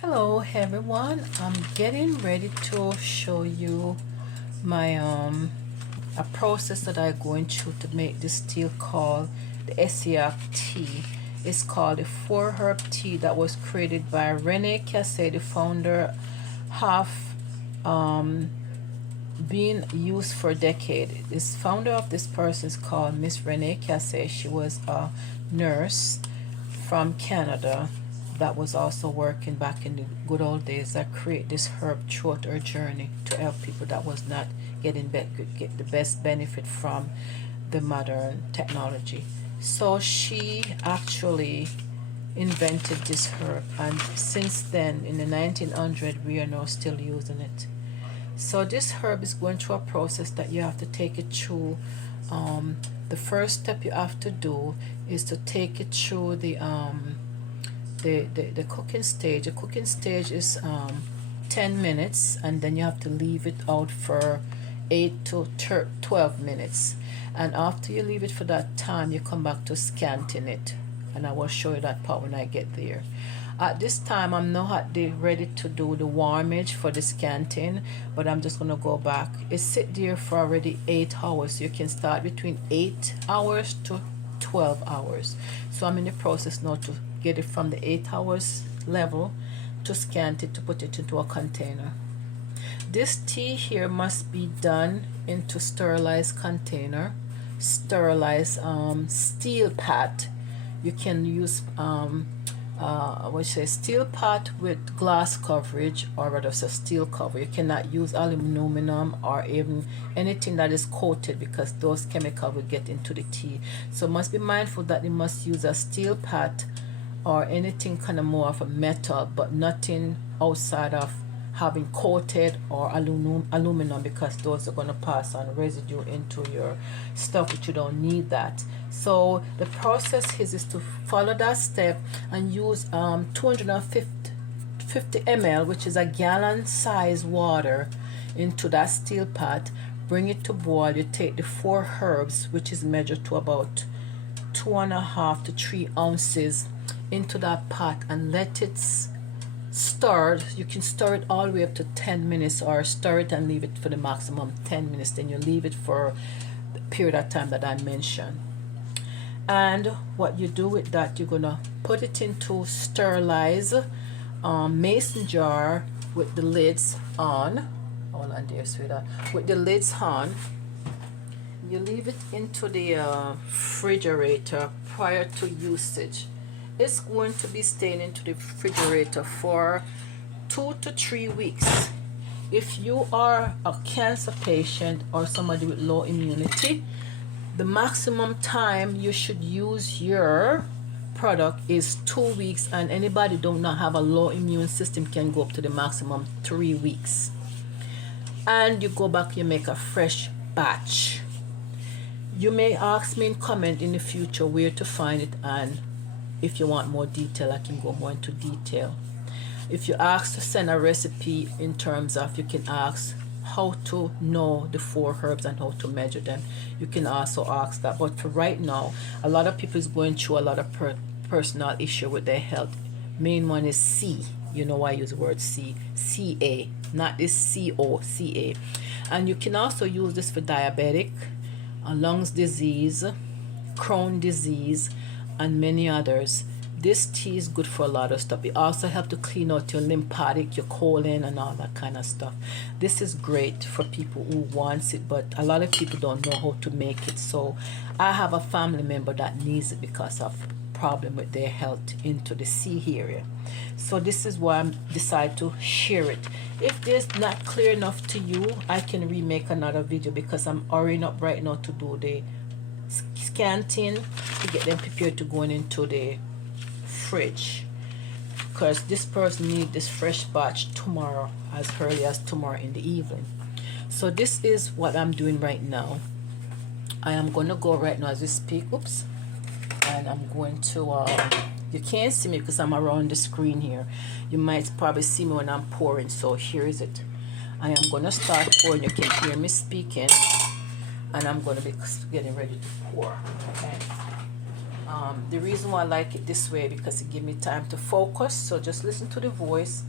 Hello everyone, I'm getting ready to show you my a process that I going through to make this tea called the Essiac tea. It's called the 4 herb tea that was created by Rena Cassie, the founder, half been used for a decade. This founder of this person is called Miss Rena Cassie. She was a nurse from Canada that was also working back in the good old days that create this herb throughout her journey to help people that was not get the best benefit from the modern technology. So she actually invented this herb, and since then in the 1900s we are now still using it. So this herb is going through a process that you have to take it through. The first step you have to do is to take it through the cooking stage. The cooking stage is 10 minutes, and then you have to leave it out for 8 to 12 minutes. And after you leave it for that time, you come back to scanting it, and I will show you that part when I get there. At this time, I'm not ready to do the warmage for the scanting, but I'm just gonna go back. It sit there for already 8 hours. So you can start between 8 hours to 12 hours. So I'm in the process now to get it from the 8 hours level to scan it to put it into a container. This tea here must be done into sterilized container, sterilized steel pot. You can use steel pot with glass coverage, or rather a steel cover. You cannot use aluminum or even anything that is coated, because those chemicals will get into the tea. So must be mindful that you must use a steel pot or anything kind of more of a metal, but nothing outside of having coated or aluminum, because those are going to pass on residue into your stuff, which you don't need that. So the process is to follow that step and use 250 ml, which is a gallon size water, into that steel pot. Bring it to boil. You take the 4 herbs, which is measured to about 2.5 to 3 ounces, into that pot and let it stir. You can stir it all the way up to 10 minutes, or stir it and leave it for the maximum 10 minutes. Then you leave it for the period of time that I mentioned. And what you do with that, you're gonna put it into sterilized mason jar with the lids on. Hold on there, sweetheart. With the lids on, you leave it into the refrigerator prior to usage. It's going to be staying into the refrigerator for 2 to 3 weeks. If you are a cancer patient or somebody with low immunity, the maximum time you should use your product is 2 weeks, and anybody do not have a low immune system can go up to the maximum 3 weeks. And you go back, you make a fresh batch. You may ask me in comment in the future where to find it, and if you want more detail, I can go more into detail. If you ask to send a recipe, in terms of, you can ask how to know the 4 herbs and how to measure them. You can also ask that. But for right now, a lot of people is going through a lot of personal issue with their health. Main one is C. You know why I use the word C. CA, not this COCA. And you can also use this for diabetic, lungs disease, Crohn disease, and many others. This tea is good for a lot of stuff. It also helps to clean out your lymphatic, your colon, and all that kind of stuff. This is great for people who wants it, but a lot of people don't know how to make it. So I have a family member that needs it because of problem with their health into the C area. So this is why I decided to share it. If this not clear enough to you, I can remake another video, because I'm hurrying up right now to do the scanting to get them prepared to go into the fridge, because this person needs this fresh batch tomorrow, as early as tomorrow in the evening. So this is what I'm doing right now. I am going to go right now as we speak. Oops. And I'm going to you can't see me because I'm around the screen here. You might probably see me when I'm pouring. So here is it. I am going to start pouring. You can hear me speaking, and I'm going to be getting ready to pour. Okay. The reason why I like it this way, because it gives me time to focus. So just listen to the voice,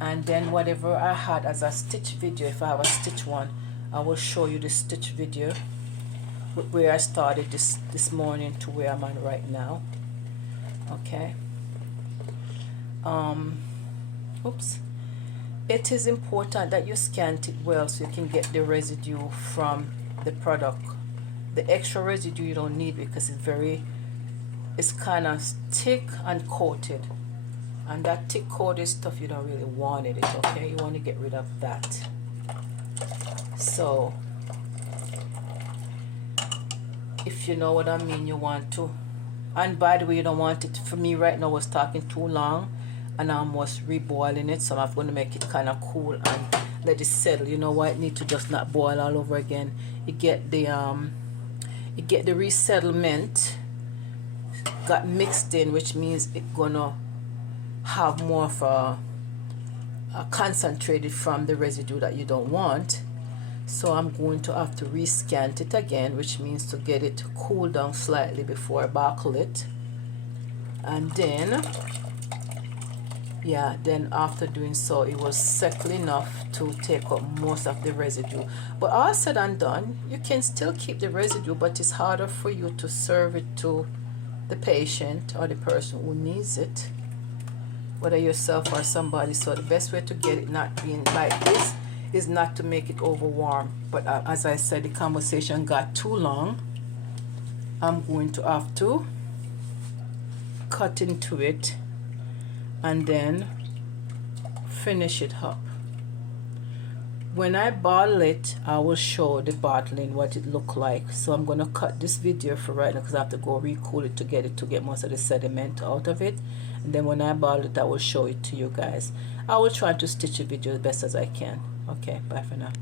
and then whatever I had as a stitch video, if I have a stitch one, I will show you the stitch video where I started this morning to where I'm at right now. Okay. Oops. It is important that you scan it well so you can get the residue from the product. The extra residue you don't need, because it's kind of thick and coated, and that thick coated stuff, you don't really want it, okay? You want to get rid of that. So if you know what I mean, you want to. And by the way, you don't want it, for me right now, was talking too long and I'm almost reboiling it, so I'm going to make it kind of cool and let it settle. You know what, it need to just not boil all over again. You get the resettlement got mixed in, which means it's gonna have more of a concentrated from the residue that you don't want. So I'm going to have to rescan it again, which means to get it to cool down slightly before I buckle it. And then then after doing so, it was settled enough to take up most of the residue. But all said and done, you can still keep the residue, but it's harder for you to serve it to the patient or the person who needs it, whether yourself or somebody. So the best way to get it not being like this is not to make it over warm. But as I said, the conversation got too long. I'm going to have to cut into it and then finish it up. When I bottle it, I will show the bottling what it look like. So I'm going to cut this video for right now, because I have to go recool it to get most of the sediment out of it. And then when I bottle it, I will show it to you guys. I will try to stitch a video as best as I can. Okay, bye for now.